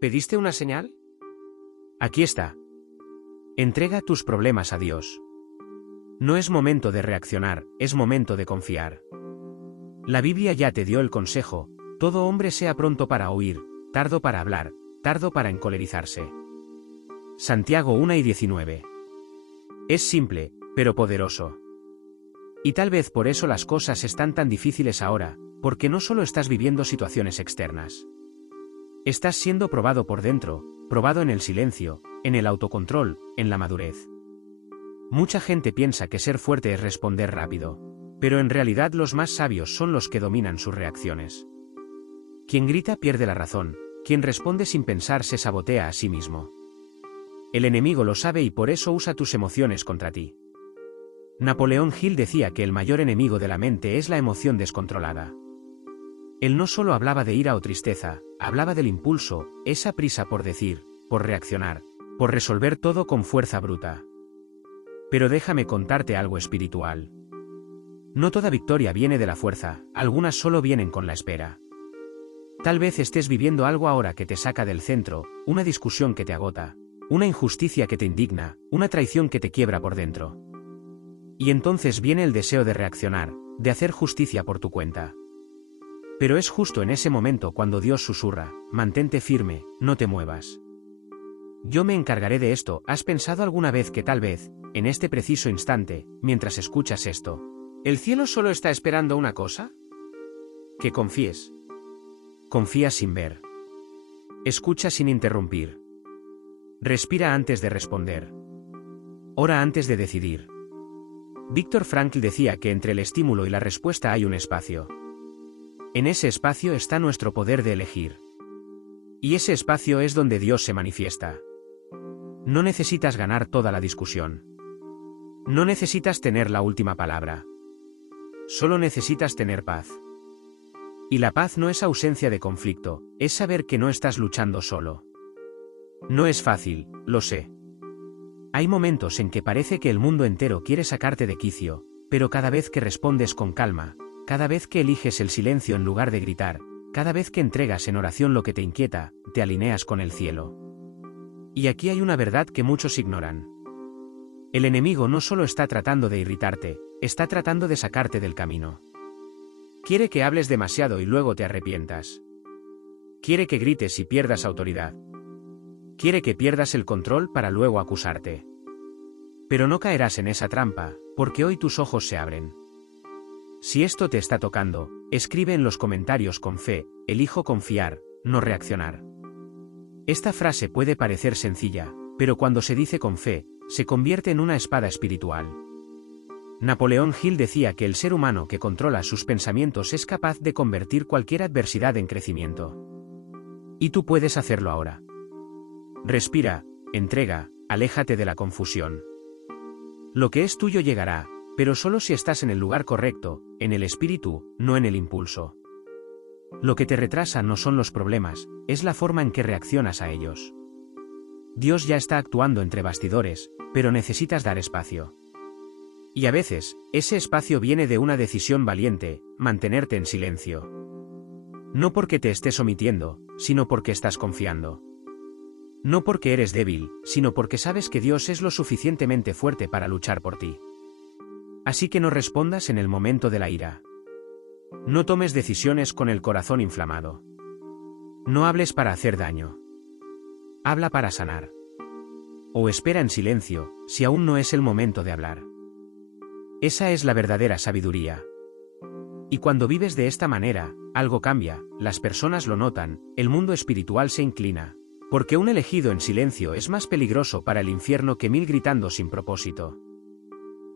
¿Pediste una señal? Aquí está. Entrega tus problemas a Dios. No es momento de reaccionar, es momento de confiar. La Biblia ya te dio el consejo: todo hombre sea pronto para oír, tardo para hablar, tardo para encolerizarse. Santiago 1:19. Es simple, pero poderoso. Y tal vez por eso las cosas están tan difíciles ahora, porque no solo estás viviendo situaciones externas. Estás siendo probado por dentro, probado en el silencio, en el autocontrol, en la madurez. Mucha gente piensa que ser fuerte es responder rápido, pero en realidad los más sabios son los que dominan sus reacciones. Quien grita pierde la razón, quien responde sin pensar se sabotea a sí mismo. El enemigo lo sabe y por eso usa tus emociones contra ti. Napoleón Hill decía que el mayor enemigo de la mente es la emoción descontrolada. Él no solo hablaba de ira o tristeza, hablaba del impulso, esa prisa por decir, por reaccionar, por resolver todo con fuerza bruta. Pero déjame contarte algo espiritual. No toda victoria viene de la fuerza, algunas solo vienen con la espera. Tal vez estés viviendo algo ahora que te saca del centro, una discusión que te agota, una injusticia que te indigna, una traición que te quiebra por dentro. Y entonces viene el deseo de reaccionar, de hacer justicia por tu cuenta. Pero es justo en ese momento cuando Dios susurra: mantente firme, no te muevas. Yo me encargaré de esto. ¿Has pensado alguna vez que tal vez, en este preciso instante, mientras escuchas esto, el cielo solo está esperando una cosa? Que confíes. Confía sin ver. Escucha sin interrumpir. Respira antes de responder. Ora antes de decidir. Viktor Frankl decía que entre el estímulo y la respuesta hay un espacio. En ese espacio está nuestro poder de elegir. Y ese espacio es donde Dios se manifiesta. No necesitas ganar toda la discusión. No necesitas tener la última palabra. Solo necesitas tener paz. Y la paz no es ausencia de conflicto, es saber que no estás luchando solo. No es fácil, lo sé. Hay momentos en que parece que el mundo entero quiere sacarte de quicio, pero cada vez que respondes con calma, cada vez que eliges el silencio en lugar de gritar, cada vez que entregas en oración lo que te inquieta, te alineas con el cielo. Y aquí hay una verdad que muchos ignoran. El enemigo no solo está tratando de irritarte, está tratando de sacarte del camino. Quiere que hables demasiado y luego te arrepientas. Quiere que grites y pierdas autoridad. Quiere que pierdas el control para luego acusarte. Pero no caerás en esa trampa, porque hoy tus ojos se abren. Si esto te está tocando, escribe en los comentarios con fe: elijo confiar, no reaccionar. Esta frase puede parecer sencilla, pero cuando se dice con fe, se convierte en una espada espiritual. Napoleón Hill decía que el ser humano que controla sus pensamientos es capaz de convertir cualquier adversidad en crecimiento. Y tú puedes hacerlo ahora. Respira, entrega, aléjate de la confusión. Lo que es tuyo llegará, pero solo si estás en el lugar correcto, en el espíritu, no en el impulso. Lo que te retrasa no son los problemas, es la forma en que reaccionas a ellos. Dios ya está actuando entre bastidores, pero necesitas dar espacio. Y a veces, ese espacio viene de una decisión valiente: mantenerte en silencio. No porque te estés omitiendo, sino porque estás confiando. No porque eres débil, sino porque sabes que Dios es lo suficientemente fuerte para luchar por ti. Así que no respondas en el momento de la ira. No tomes decisiones con el corazón inflamado. No hables para hacer daño. Habla para sanar. O espera en silencio, si aún no es el momento de hablar. Esa es la verdadera sabiduría. Y cuando vives de esta manera, algo cambia, las personas lo notan, el mundo espiritual se inclina. Porque un elegido en silencio es más peligroso para el infierno que 1000 gritando sin propósito.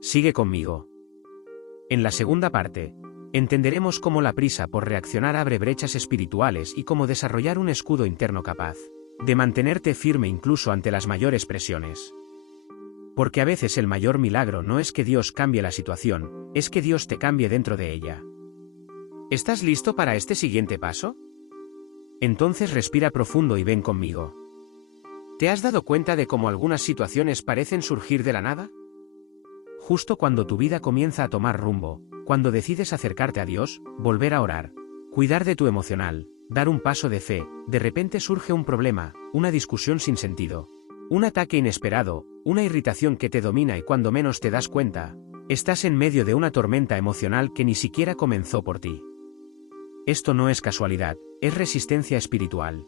Sigue conmigo. En la segunda parte, entenderemos cómo la prisa por reaccionar abre brechas espirituales y cómo desarrollar un escudo interno capaz de mantenerte firme incluso ante las mayores presiones. Porque a veces el mayor milagro no es que Dios cambie la situación, es que Dios te cambie dentro de ella. ¿Estás listo para este siguiente paso? Entonces respira profundo y ven conmigo. ¿Te has dado cuenta de cómo algunas situaciones parecen surgir de la nada? Justo cuando tu vida comienza a tomar rumbo, cuando decides acercarte a Dios, volver a orar, cuidar de tu emocional, dar un paso de fe, de repente surge un problema, una discusión sin sentido, un ataque inesperado, una irritación que te domina y cuando menos te das cuenta, estás en medio de una tormenta emocional que ni siquiera comenzó por ti. Esto no es casualidad, es resistencia espiritual.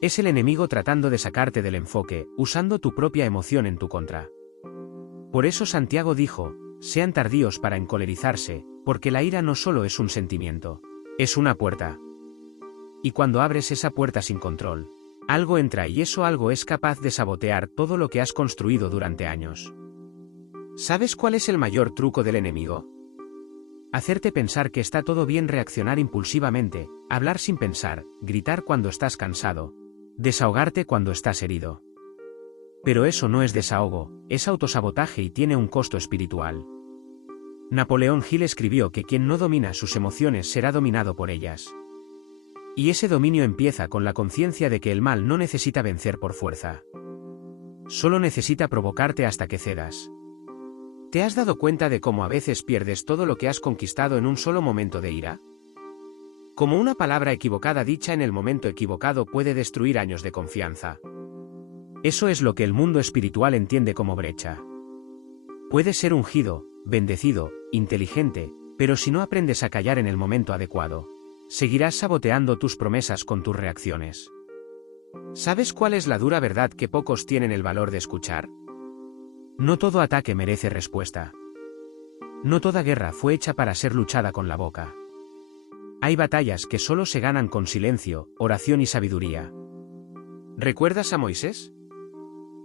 Es el enemigo tratando de sacarte del enfoque, usando tu propia emoción en tu contra. Por eso Santiago dijo, sean tardíos para encolerizarse, porque la ira no solo es un sentimiento, es una puerta. Y cuando abres esa puerta sin control, algo entra y eso algo es capaz de sabotear todo lo que has construido durante años. ¿Sabes cuál es el mayor truco del enemigo? Hacerte pensar que está todo bien, reaccionar impulsivamente, hablar sin pensar, gritar cuando estás cansado, desahogarte cuando estás herido. Pero eso no es desahogo, es autosabotaje y tiene un costo espiritual. Napoleón Hill escribió que quien no domina sus emociones será dominado por ellas. Y ese dominio empieza con la conciencia de que el mal no necesita vencer por fuerza. Solo necesita provocarte hasta que cedas. ¿Te has dado cuenta de cómo a veces pierdes todo lo que has conquistado en un solo momento de ira? Como una palabra equivocada dicha en el momento equivocado puede destruir años de confianza. Eso es lo que el mundo espiritual entiende como brecha. Puedes ser ungido, bendecido, inteligente, pero si no aprendes a callar en el momento adecuado, seguirás saboteando tus promesas con tus reacciones. ¿Sabes cuál es la dura verdad que pocos tienen el valor de escuchar? No todo ataque merece respuesta. No toda guerra fue hecha para ser luchada con la boca. Hay batallas que solo se ganan con silencio, oración y sabiduría. ¿Recuerdas a Moisés?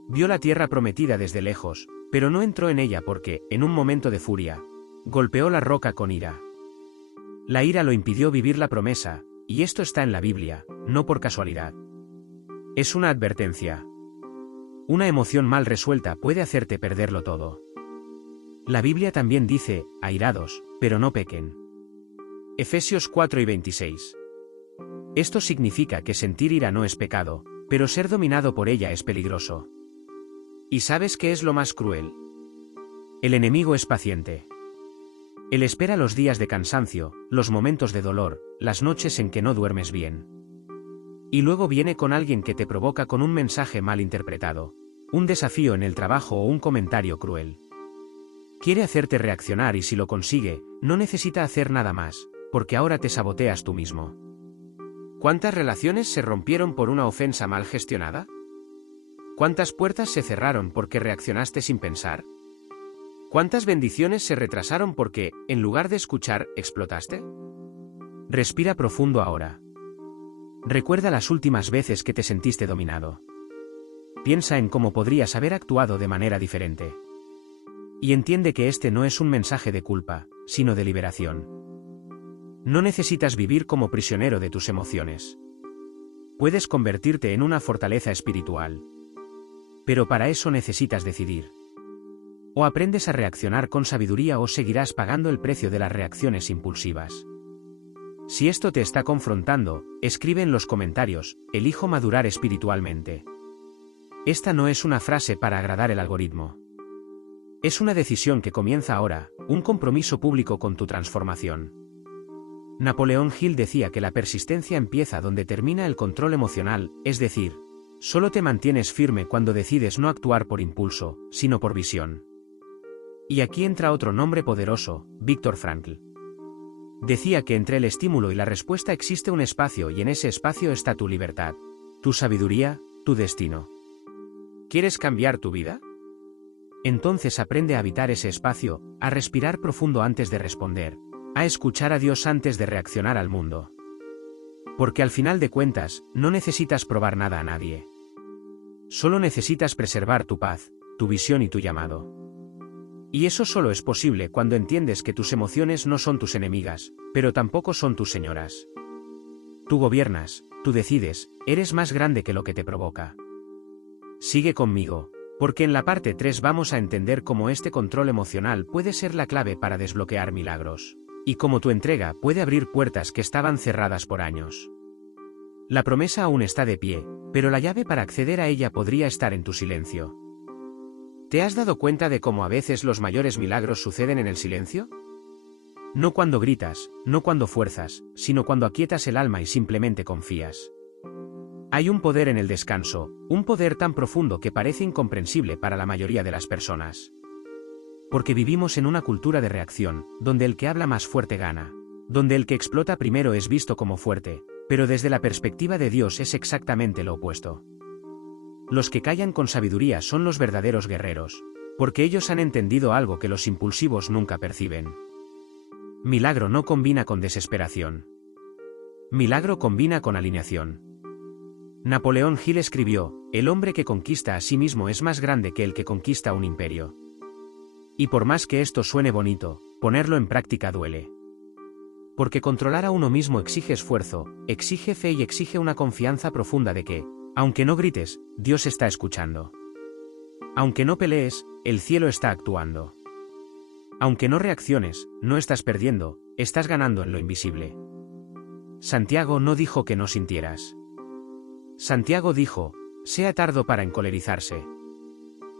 Vio la tierra prometida desde lejos, pero no entró en ella porque, en un momento de furia, golpeó la roca con ira. La ira lo impidió vivir la promesa, y esto está en la Biblia, no por casualidad. Es una advertencia. Una emoción mal resuelta puede hacerte perderlo todo. La Biblia también dice, airados, pero no pequen. Efesios 4:26. Esto significa que sentir ira no es pecado, pero ser dominado por ella es peligroso. ¿Y sabes qué es lo más cruel? El enemigo es paciente. Él espera los días de cansancio, los momentos de dolor, las noches en que no duermes bien. Y luego viene con alguien que te provoca con un mensaje mal interpretado, un desafío en el trabajo o un comentario cruel. Quiere hacerte reaccionar y si lo consigue, no necesita hacer nada más, porque ahora te saboteas tú mismo. ¿Cuántas relaciones se rompieron por una ofensa mal gestionada? ¿Cuántas puertas se cerraron porque reaccionaste sin pensar? ¿Cuántas bendiciones se retrasaron porque, en lugar de escuchar, explotaste? Respira profundo ahora. Recuerda las últimas veces que te sentiste dominado. Piensa en cómo podrías haber actuado de manera diferente. Y entiende que este no es un mensaje de culpa, sino de liberación. No necesitas vivir como prisionero de tus emociones. Puedes convertirte en una fortaleza espiritual. Pero para eso necesitas decidir. O aprendes a reaccionar con sabiduría o seguirás pagando el precio de las reacciones impulsivas. Si esto te está confrontando, escribe en los comentarios, elijo madurar espiritualmente. Esta no es una frase para agradar el algoritmo. Es una decisión que comienza ahora, un compromiso público con tu transformación. Napoleón Hill decía que la persistencia empieza donde termina el control emocional, es decir, solo te mantienes firme cuando decides no actuar por impulso, sino por visión. Y aquí entra otro nombre poderoso, Viktor Frankl. Decía que entre el estímulo y la respuesta existe un espacio y en ese espacio está tu libertad, tu sabiduría, tu destino. ¿Quieres cambiar tu vida? Entonces aprende a habitar ese espacio, a respirar profundo antes de responder, a escuchar a Dios antes de reaccionar al mundo. Porque al final de cuentas, no necesitas probar nada a nadie. Solo necesitas preservar tu paz, tu visión y tu llamado. Y eso solo es posible cuando entiendes que tus emociones no son tus enemigas, pero tampoco son tus señoras. Tú gobiernas, tú decides, eres más grande que lo que te provoca. Sigue conmigo, porque en la parte 3 vamos a entender cómo este control emocional puede ser la clave para desbloquear milagros, y cómo tu entrega puede abrir puertas que estaban cerradas por años. La promesa aún está de pie, pero la llave para acceder a ella podría estar en tu silencio. ¿Te has dado cuenta de cómo a veces los mayores milagros suceden en el silencio? No cuando gritas, no cuando fuerzas, sino cuando aquietas el alma y simplemente confías. Hay un poder en el descanso, un poder tan profundo que parece incomprensible para la mayoría de las personas. Porque vivimos en una cultura de reacción, donde el que habla más fuerte gana, donde el que explota primero es visto como fuerte, pero desde la perspectiva de Dios es exactamente lo opuesto. Los que callan con sabiduría son los verdaderos guerreros, porque ellos han entendido algo que los impulsivos nunca perciben. Milagro no combina con desesperación. Milagro combina con alineación. Napoleón Hill escribió, el hombre que conquista a sí mismo es más grande que el que conquista un imperio. Y por más que esto suene bonito, ponerlo en práctica duele. Porque controlar a uno mismo exige esfuerzo, exige fe y exige una confianza profunda de que, aunque no grites, Dios está escuchando. Aunque no pelees, el cielo está actuando. Aunque no reacciones, no estás perdiendo, estás ganando en lo invisible. Santiago no dijo que no sintieras. Santiago dijo, sea tardo para encolerizarse.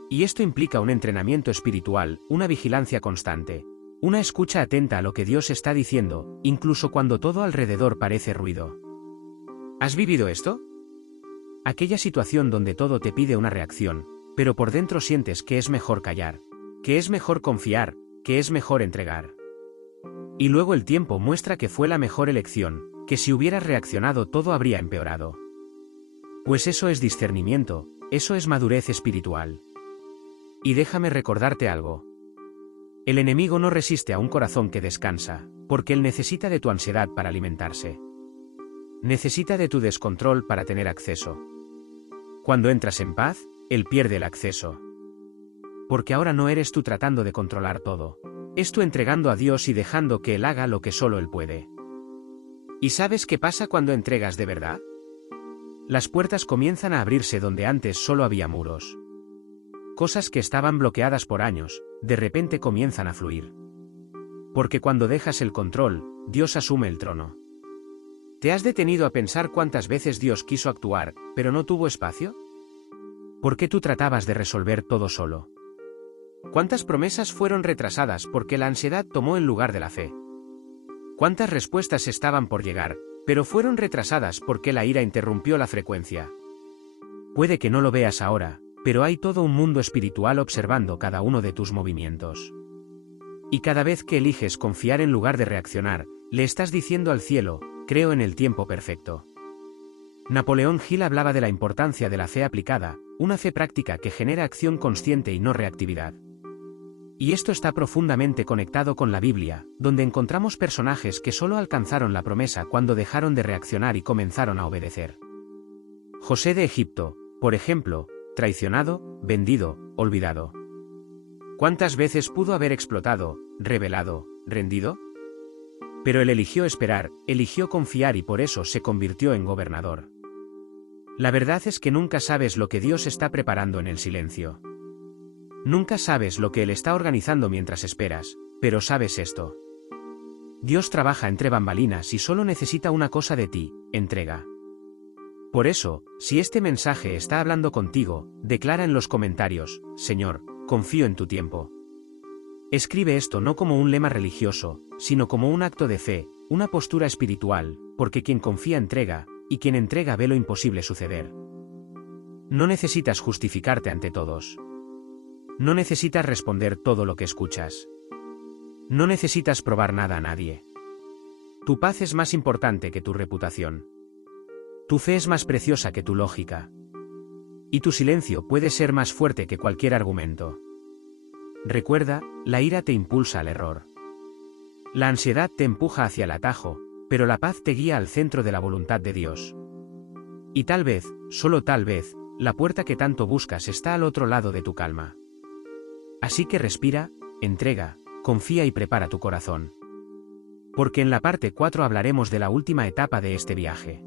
Y esto implica un entrenamiento espiritual, una vigilancia constante, una escucha atenta a lo que Dios está diciendo, incluso cuando todo alrededor parece ruido. ¿Has vivido esto? Aquella situación donde todo te pide una reacción, pero por dentro sientes que es mejor callar, que es mejor confiar, que es mejor entregar. Y luego el tiempo muestra que fue la mejor elección, que si hubieras reaccionado todo habría empeorado. Pues eso es discernimiento, eso es madurez espiritual. Y déjame recordarte algo. El enemigo no resiste a un corazón que descansa, porque él necesita de tu ansiedad para alimentarse. Necesita de tu descontrol para tener acceso. Cuando entras en paz, él pierde el acceso. Porque ahora no eres tú tratando de controlar todo. Es tú entregando a Dios y dejando que Él haga lo que solo Él puede. ¿Y sabes qué pasa cuando entregas de verdad? Las puertas comienzan a abrirse donde antes solo había muros. Cosas que estaban bloqueadas por años, de repente comienzan a fluir. Porque cuando dejas el control, Dios asume el trono. ¿Te has detenido a pensar cuántas veces Dios quiso actuar, pero no tuvo espacio? ¿Por qué tú tratabas de resolver todo solo? ¿Cuántas promesas fueron retrasadas porque la ansiedad tomó el lugar de la fe? ¿Cuántas respuestas estaban por llegar, pero fueron retrasadas porque la ira interrumpió la frecuencia? Puede que no lo veas ahora, pero hay todo un mundo espiritual observando cada uno de tus movimientos. Y cada vez que eliges confiar en lugar de reaccionar, le estás diciendo al cielo, creo en el tiempo perfecto. Napoleón Hill hablaba de la importancia de la fe aplicada, una fe práctica que genera acción consciente y no reactividad. Y esto está profundamente conectado con la Biblia, donde encontramos personajes que solo alcanzaron la promesa cuando dejaron de reaccionar y comenzaron a obedecer. José de Egipto, por ejemplo, traicionado, vendido, olvidado. ¿Cuántas veces pudo haber explotado, revelado, rendido? Pero él eligió esperar, eligió confiar y por eso se convirtió en gobernador. La verdad es que nunca sabes lo que Dios está preparando en el silencio. Nunca sabes lo que Él está organizando mientras esperas, pero sabes esto. Dios trabaja entre bambalinas y solo necesita una cosa de ti, entrega. Por eso, si este mensaje está hablando contigo, declara en los comentarios, Señor, confío en tu tiempo. Escribe esto no como un lema religioso, sino como un acto de fe, una postura espiritual, porque quien confía entrega, y quien entrega ve lo imposible suceder. No necesitas justificarte ante todos. No necesitas responder todo lo que escuchas. No necesitas probar nada a nadie. Tu paz es más importante que tu reputación. Tu fe es más preciosa que tu lógica. Y tu silencio puede ser más fuerte que cualquier argumento. Recuerda, la ira te impulsa al error. La ansiedad te empuja hacia el atajo, pero la paz te guía al centro de la voluntad de Dios. Y tal vez, solo tal vez, la puerta que tanto buscas está al otro lado de tu calma. Así que respira, entrega, confía y prepara tu corazón. Porque en la parte 4 hablaremos de la última etapa de este viaje.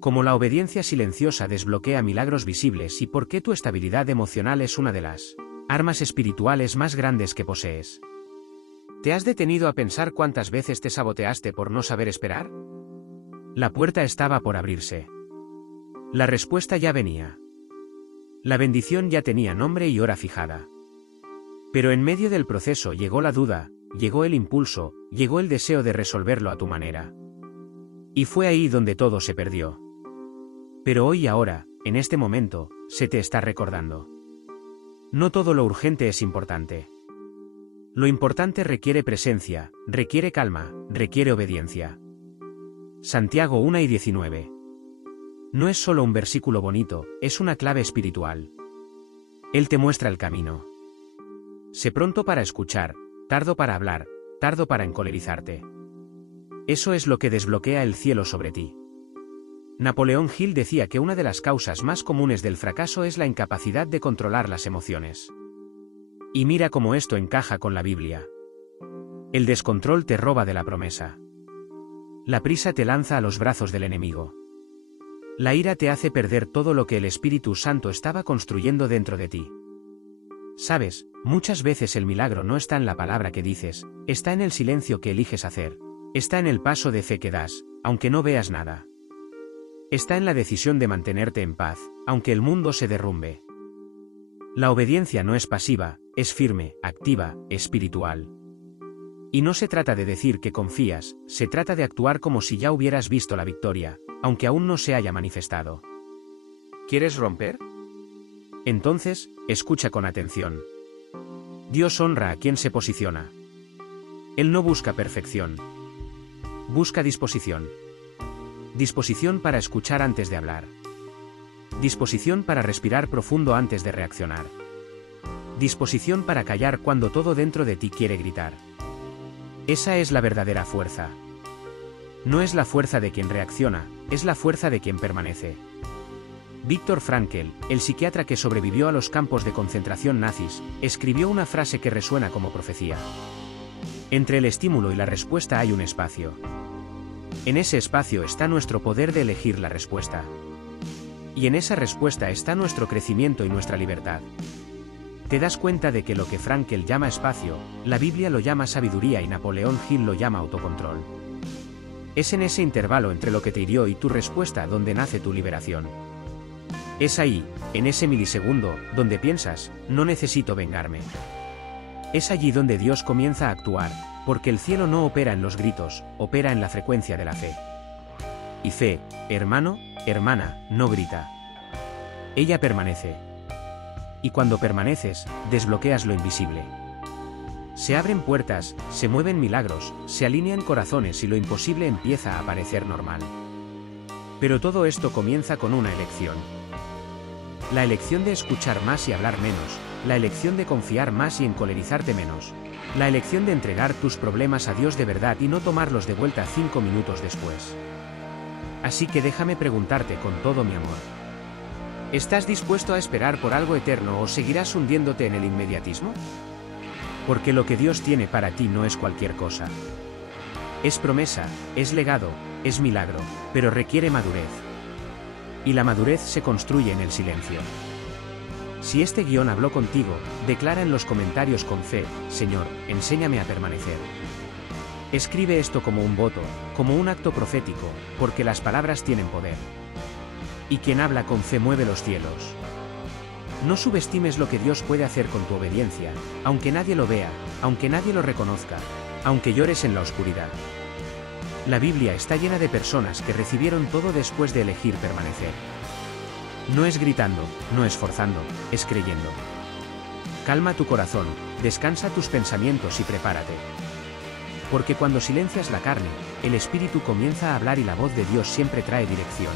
Cómo la obediencia silenciosa desbloquea milagros visibles y por qué tu estabilidad emocional es una de las armas espirituales más grandes que posees. ¿Te has detenido a pensar cuántas veces te saboteaste por no saber esperar? La puerta estaba por abrirse. La respuesta ya venía. La bendición ya tenía nombre y hora fijada. Pero en medio del proceso llegó la duda, llegó el impulso, llegó el deseo de resolverlo a tu manera. Y fue ahí donde todo se perdió. Pero hoy y ahora, en este momento, se te está recordando. No todo lo urgente es importante. Lo importante requiere presencia, requiere calma, requiere obediencia. Santiago 1:19. No es solo un versículo bonito, es una clave espiritual. Él te muestra el camino. Sé pronto para escuchar, tardo para hablar, tardo para encolerizarte. Eso es lo que desbloquea el cielo sobre ti. Napoleón Hill decía que una de las causas más comunes del fracaso es la incapacidad de controlar las emociones. Y mira cómo esto encaja con la Biblia. El descontrol te roba de la promesa. La prisa te lanza a los brazos del enemigo. La ira te hace perder todo lo que el Espíritu Santo estaba construyendo dentro de ti. Sabes, muchas veces el milagro no está en la palabra que dices, está en el silencio que eliges hacer. Está en el paso de fe que das, aunque no veas nada. Está en la decisión de mantenerte en paz, aunque el mundo se derrumbe. La obediencia no es pasiva, es firme, activa, espiritual. Y no se trata de decir que confías, se trata de actuar como si ya hubieras visto la victoria, aunque aún no se haya manifestado. ¿Quieres romper? Entonces, escucha con atención. Dios honra a quien se posiciona. Él no busca perfección. Busca disposición. Disposición para escuchar antes de hablar. Disposición para respirar profundo antes de reaccionar. Disposición para callar cuando todo dentro de ti quiere gritar. Esa es la verdadera fuerza. No es la fuerza de quien reacciona, es la fuerza de quien permanece. Viktor Frankl, el psiquiatra que sobrevivió a los campos de concentración nazis, escribió una frase que resuena como profecía. Entre el estímulo y la respuesta hay un espacio. En ese espacio está nuestro poder de elegir la respuesta. Y en esa respuesta está nuestro crecimiento y nuestra libertad. Te das cuenta de que lo que Frankl llama espacio, la Biblia lo llama sabiduría y Napoleón Hill lo llama autocontrol. Es en ese intervalo entre lo que te hirió y tu respuesta donde nace tu liberación. Es ahí, en ese milisegundo, donde piensas, no necesito vengarme. Es allí donde Dios comienza a actuar, porque el cielo no opera en los gritos, opera en la frecuencia de la fe. Y fe, hermano, hermana, no grita. Ella permanece. Y cuando permaneces, desbloqueas lo invisible. Se abren puertas, se mueven milagros, se alinean corazones y lo imposible empieza a parecer normal. Pero todo esto comienza con una elección. La elección de escuchar más y hablar menos, la elección de confiar más y encolerizarte menos, la elección de entregar tus problemas a Dios de verdad y no tomarlos de vuelta 5 minutos después. Así que déjame preguntarte con todo mi amor. ¿Estás dispuesto a esperar por algo eterno o seguirás hundiéndote en el inmediatismo? Porque lo que Dios tiene para ti no es cualquier cosa. Es promesa, es legado, es milagro, pero requiere madurez. Y la madurez se construye en el silencio. Si este guión habló contigo, declara en los comentarios con fe, Señor, enséñame a permanecer. Escribe esto como un voto, como un acto profético, porque las palabras tienen poder. Y quien habla con fe mueve los cielos. No subestimes lo que Dios puede hacer con tu obediencia, aunque nadie lo vea, aunque nadie lo reconozca, aunque llores en la oscuridad. La Biblia está llena de personas que recibieron todo después de elegir permanecer. No es gritando, no es forzando, es creyendo. Calma tu corazón, descansa tus pensamientos y prepárate. Porque cuando silencias la carne, el Espíritu comienza a hablar y la voz de Dios siempre trae dirección.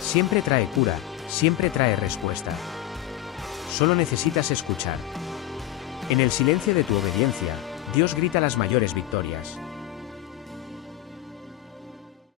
Siempre trae cura, siempre trae respuesta. Solo necesitas escuchar. En el silencio de tu obediencia, Dios grita las mayores victorias.